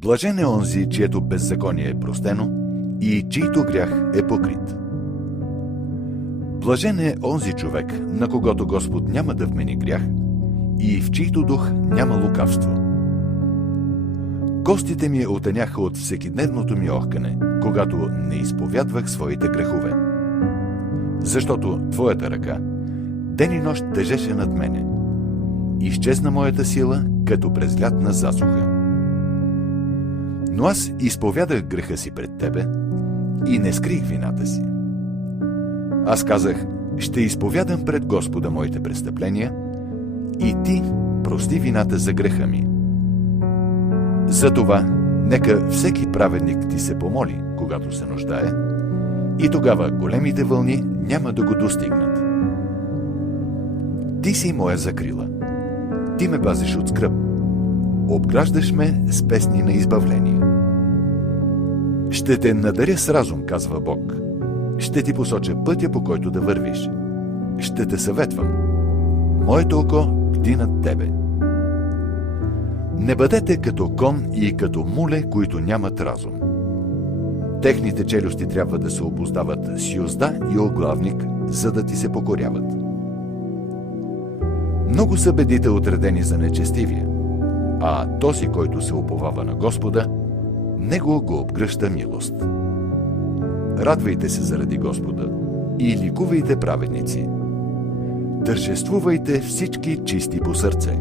Блажен е онзи, чието беззаконие е простено и чийто грях е покрит. Блажен е онзи човек, на когото Господ няма да вмени грях и в чийто дух няма лукавство. Костите ми отеняха от всекидневното ми охкане, когато не изповядвах своите грехове. Защото Твоята ръка ден и нощ тежеше над мене. Изчезна моята сила, като през лятна засуха. Но аз изповядах греха си пред Тебе и не скрих вината си. Аз казах, ще изповядам пред Господа моите престъпления и Ти прости вината за греха ми. Затова нека всеки праведник Ти се помоли, когато се нуждае, и тогава големите вълни няма да го достигнат. Ти си моя закрила. Ти ме пазиш от скръб. Обграждаш ме с песни на избавление. Ще те надаря с разум, казва Бог. Ще ти посоча пътя, по който да вървиш. Ще те съветвам. Моето око бди над тебе. Не бъдете като кон и като муле, които нямат разум. Техните челюсти трябва да се обуздават с юзда и оглавник, за да ти се покоряват. Много са бедите отредени за нечестивия, а този, който се уповава на Господа, него го обгръща милост. Радвайте се заради Господа и ликувайте праведници. Тържествувайте всички чисти по сърце.